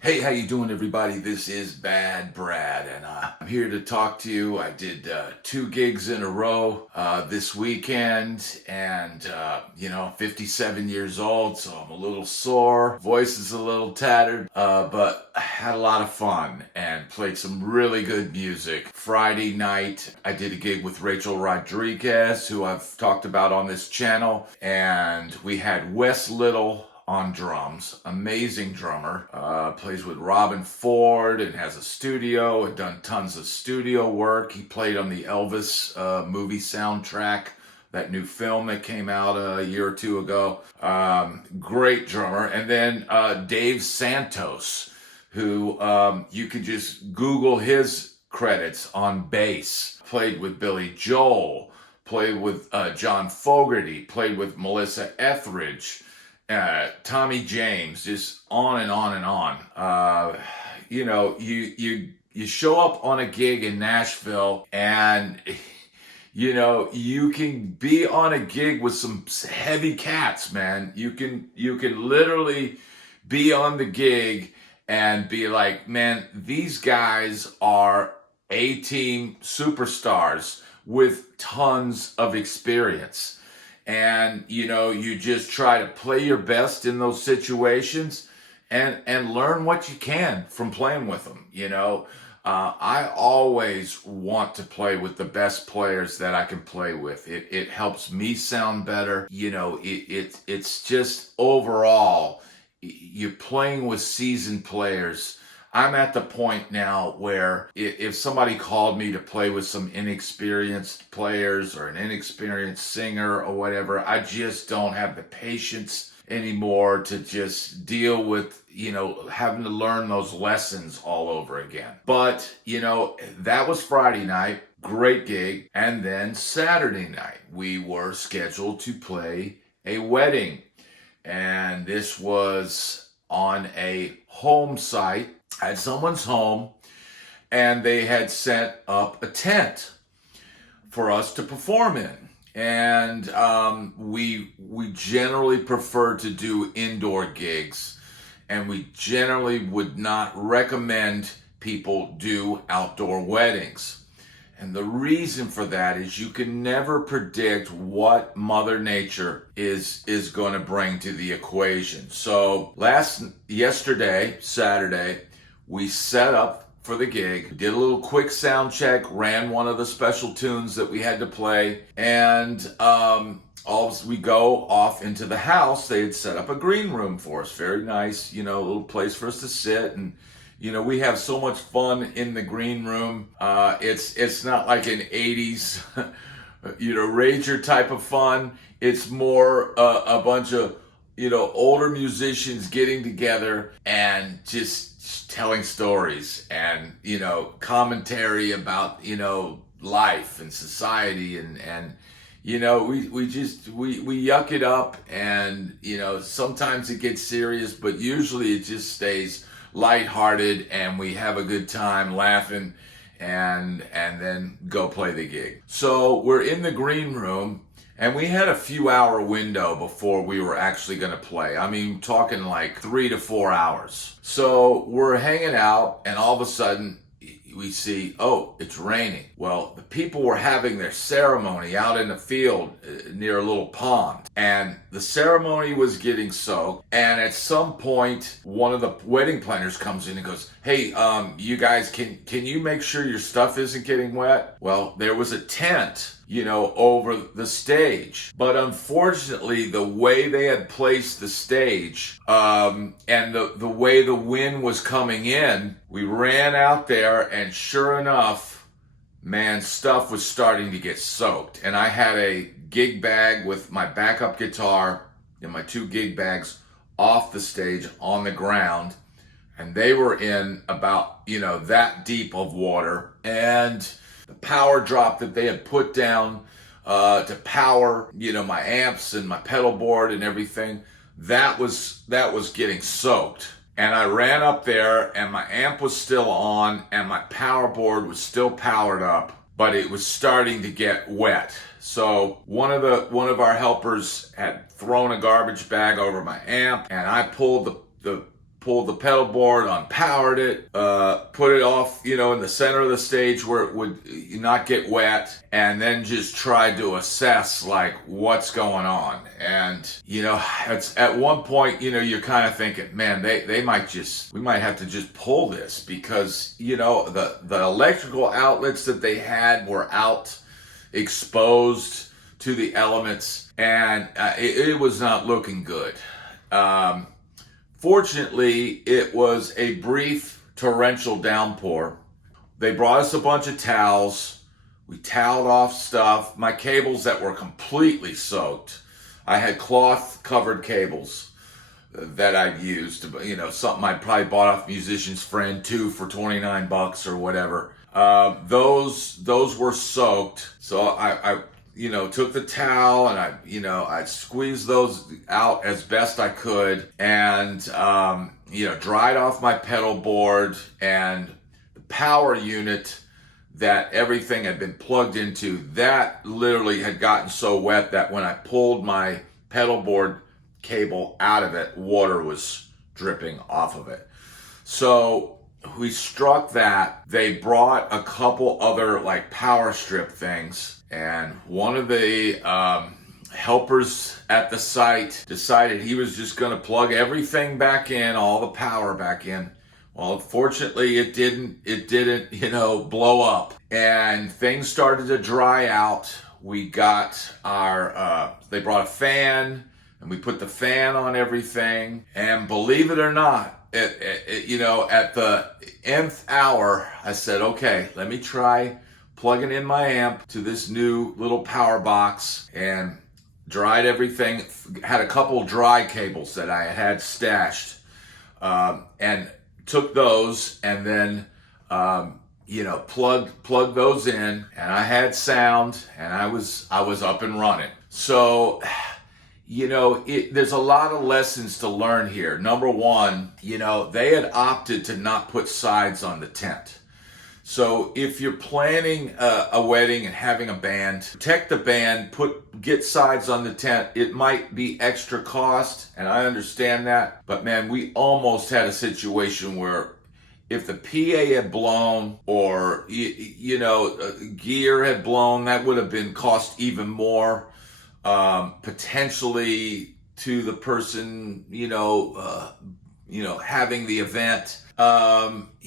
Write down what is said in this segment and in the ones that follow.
Hey, how you doing, everybody? This is Bad Brad, and I'm here to talk to you. I did 2 gigs in a row this weekend, and 57 years old, so I'm a little sore. Voice is a little tattered, but I had a lot of fun and played some really good music. Friday night, I did a gig with Rachel Rodriguez, who I've talked about on this channel, and we had Wes Little on drums. Amazing drummer. Plays with Robin Ford and has a studio, had done tons of studio work. He played on the Elvis movie soundtrack, that new film that came out a year or two ago. Great drummer. And then Dave Santos, who you could just Google his credits on bass. Played with Billy Joel, played with John Fogerty, played with Melissa Etheridge, Tommy James, just on and on and on. You show up on a gig in Nashville, and you can be on a gig with some heavy cats, man. You can literally be on the gig and be like, man, these guys are A-team superstars with tons of experience. And, you just try to play your best in those situations and learn what you can from playing with them. I always want to play with the best players that I can play with. It helps me sound better. It's just overall, you're playing with seasoned players. I'm at the point now where if somebody called me to play with some inexperienced players or an inexperienced singer or whatever, I just don't have the patience anymore to just deal with, having to learn those lessons all over again. But, that was Friday night, great gig. And then Saturday night, we were scheduled to play a wedding. And this was on a home site at someone's home, and they had set up a tent for us to perform in. And we generally prefer to do indoor gigs, and we generally would not recommend people do outdoor weddings. And the reason for that is you can never predict what Mother Nature is going to bring to the equation. So yesterday, Saturday, we set up for the gig, did a little quick sound check, ran one of the special tunes that we had to play, and as we go off into the house, they had set up a green room for us. Very nice, a little place for us to sit, and we have so much fun in the green room. It's not like an 80s rager type of fun. It's more a bunch of older musicians getting together and just telling stories and commentary about life and society, and we yuck it up, and sometimes it gets serious, but usually it just stays lighthearted, and we have a good time laughing and then go play the gig. So we're in the green room, and we had a few hour window before we were actually going to play. I mean, talking like 3 to 4 hours. So we're hanging out, and all of a sudden we see, oh, it's raining. Well, the people were having their ceremony out in the field near a little pond, and the ceremony was getting soaked. And at some point, one of the wedding planners comes in and goes, hey, you guys, can you make sure your stuff isn't getting wet? Well, there was a tent over the stage. But unfortunately, the way they had placed the stage, and the way the wind was coming in, we ran out there, and sure enough, man, stuff was starting to get soaked. And I had a gig bag with my backup guitar and my 2 gig bags off the stage on the ground, and they were in about, that deep of water. And the power drop that they had put down to power, my amps and my pedal board and everything, that was getting soaked. And I ran up there, and my amp was still on, and my power board was still powered up, but it was starting to get wet. So one of our helpers had thrown a garbage bag over my amp, and I pulled the pedal board, unpowered it, put it off, in the center of the stage where it would not get wet, and then just tried to assess like what's going on. And it's at one point, you're kind of thinking, man, we might have to just pull this, because the electrical outlets that they had were out, exposed to the elements, and it was not looking good. Fortunately, it was a brief torrential downpour. They brought us a bunch of towels. We toweled off stuff. My cables that were completely soaked. I had cloth covered cables that I'd used, something I probably bought off Musician's Friend too for $29 or whatever. Those were soaked. So I took the towel and I squeezed those out as best I could, and dried off my pedal board, and the power unit that everything had been plugged into, that literally had gotten so wet that when I pulled my pedal board cable out of it, water was dripping off of it. So we struck that. They brought a couple other like power strip things, and one of the helpers at the site decided he was just going to plug everything back in, all the power back in. Well, fortunately, it didn't, blow up, and things started to dry out. We got they brought a fan, and we put the fan on everything, and believe it or not, at the nth hour, I said, okay, let me try plugging in my amp to this new little power box, and dried everything. Had a couple dry cables that I had stashed, and took those, and then plugged those in, and I had sound, and I was up and running. So there's a lot of lessons to learn here. Number one, they had opted to not put sides on the tent. So if you're planning a wedding and having a band, protect the band, get sides on the tent. It might be extra cost, and I understand that. But man, we almost had a situation where if the PA had blown, or gear had blown, that would have been cost even more, potentially to the person having the event.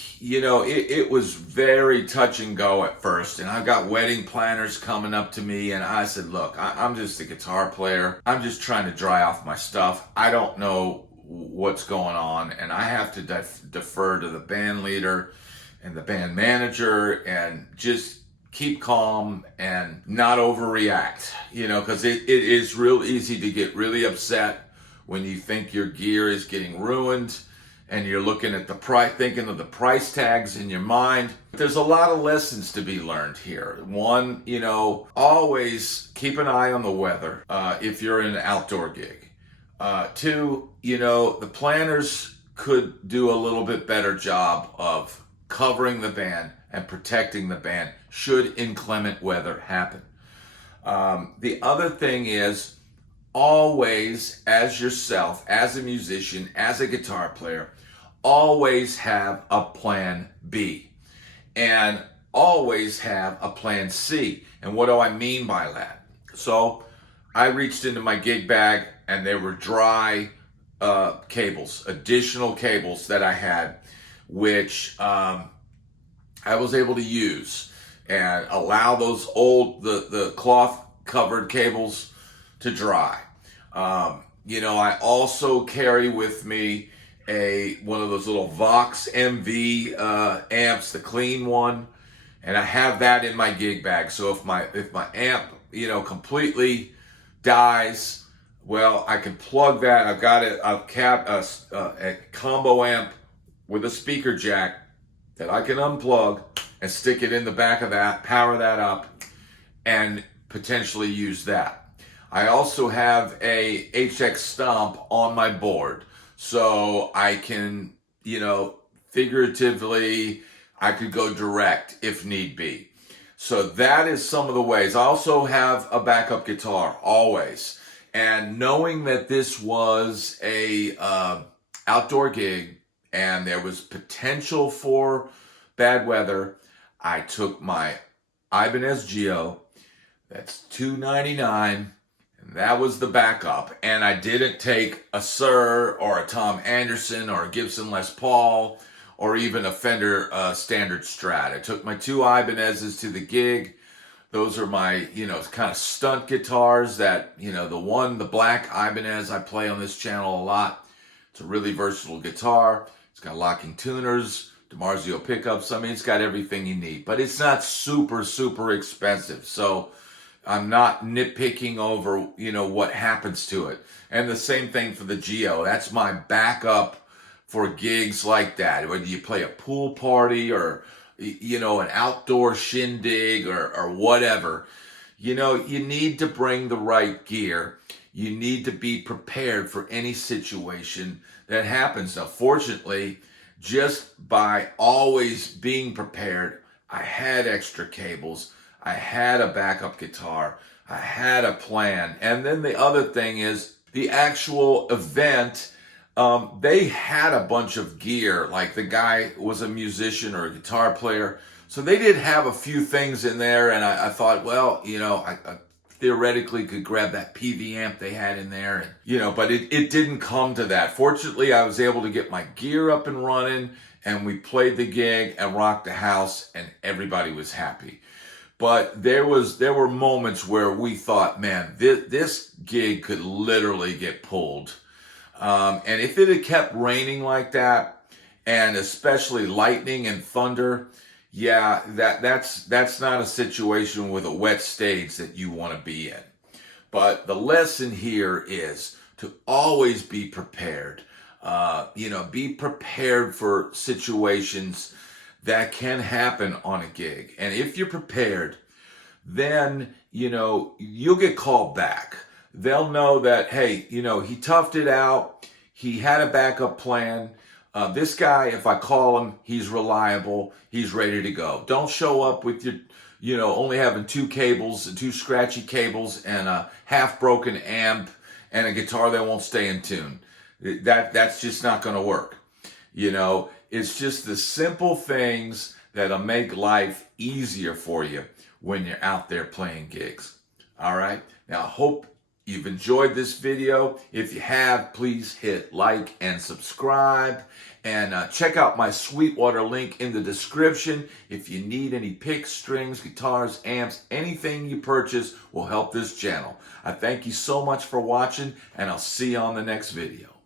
It was very touch and go at first, and I got wedding planners coming up to me, and I said, look, I'm just a guitar player. I'm just trying to dry off my stuff. I don't know what's going on, and I have to defer to the band leader and the band manager, and just keep calm and not overreact, because it is real easy to get really upset when you think your gear is getting ruined, and you're looking at the price, thinking of the price tags in your mind. There's a lot of lessons to be learned here. One, always keep an eye on the weather if you're in an outdoor gig. Two, the planners could do a little bit better job of covering the band and protecting the band should inclement weather happen. The other thing is, always, as yourself, as a musician, as a guitar player, always have a plan B, and always have a plan C. And what do I mean by that? So I reached into my gig bag, and there were dry cables, additional cables that I had, which I was able to use and allow those the cloth covered cables to dry. I also carry with me one of those little Vox MV amps, the clean one, and I have that in my gig bag. So if my amp completely dies, well, I can plug that. I've got a combo amp with a speaker jack that I can unplug and stick it in the back of that, power that up, and potentially use that. I also have a HX Stomp on my board, so I can, figuratively, I could go direct if need be. So that is some of the ways. I also have a backup guitar, always. And knowing that this was a outdoor gig and there was potential for bad weather, I took my Ibanez Geo. That's $299, and that was the backup. And I didn't take a Sir or a Tom Anderson or a Gibson Les Paul or even a Fender Standard Strat. I took my two Ibanezes to the gig. Those are my, kind of stunt guitars that, the black Ibanez I play on this channel a lot. It's a really versatile guitar. It's got locking tuners, DiMarzio pickups. I mean, it's got everything you need, but it's not super, super expensive. So I'm not nitpicking over, what happens to it. And the same thing for the Geo. That's my backup for gigs like that. Whether you play a pool party or, an outdoor shindig or whatever, you need to bring the right gear. You need to be prepared for any situation that happens. Now, fortunately, just by always being prepared, I had extra cables. I had a backup guitar. I had a plan. And then the other thing is the actual event. They had a bunch of gear, like the guy was a musician or a guitar player. So they did have a few things in there. And I thought, well, I theoretically could grab that PV amp they had in there, and, but it didn't come to that. Fortunately, I was able to get my gear up and running, and we played the gig and rocked the house, and everybody was happy. But there were moments where we thought, man, this gig could literally get pulled. And if it had kept raining like that, and especially lightning and thunder, yeah, that's not a situation with a wet stage that you want to be in. But the lesson here is to always be prepared. Be prepared for situations that can happen on a gig. And if you're prepared, then, you'll get called back. They'll know that, hey, he toughed it out. He had a backup plan. This guy, if I call him, he's reliable. He's ready to go. Don't show up with your, only having two scratchy cables and a half broken amp and a guitar that won't stay in tune. That's just not going to work. It's just the simple things that'll make life easier for you when you're out there playing gigs. All right. Now, I hope you've enjoyed this video. If you have, please hit like and subscribe. And check out my Sweetwater link in the description. If you need any picks, strings, guitars, amps, anything you purchase will help this channel. I thank you so much for watching, and I'll see you on the next video.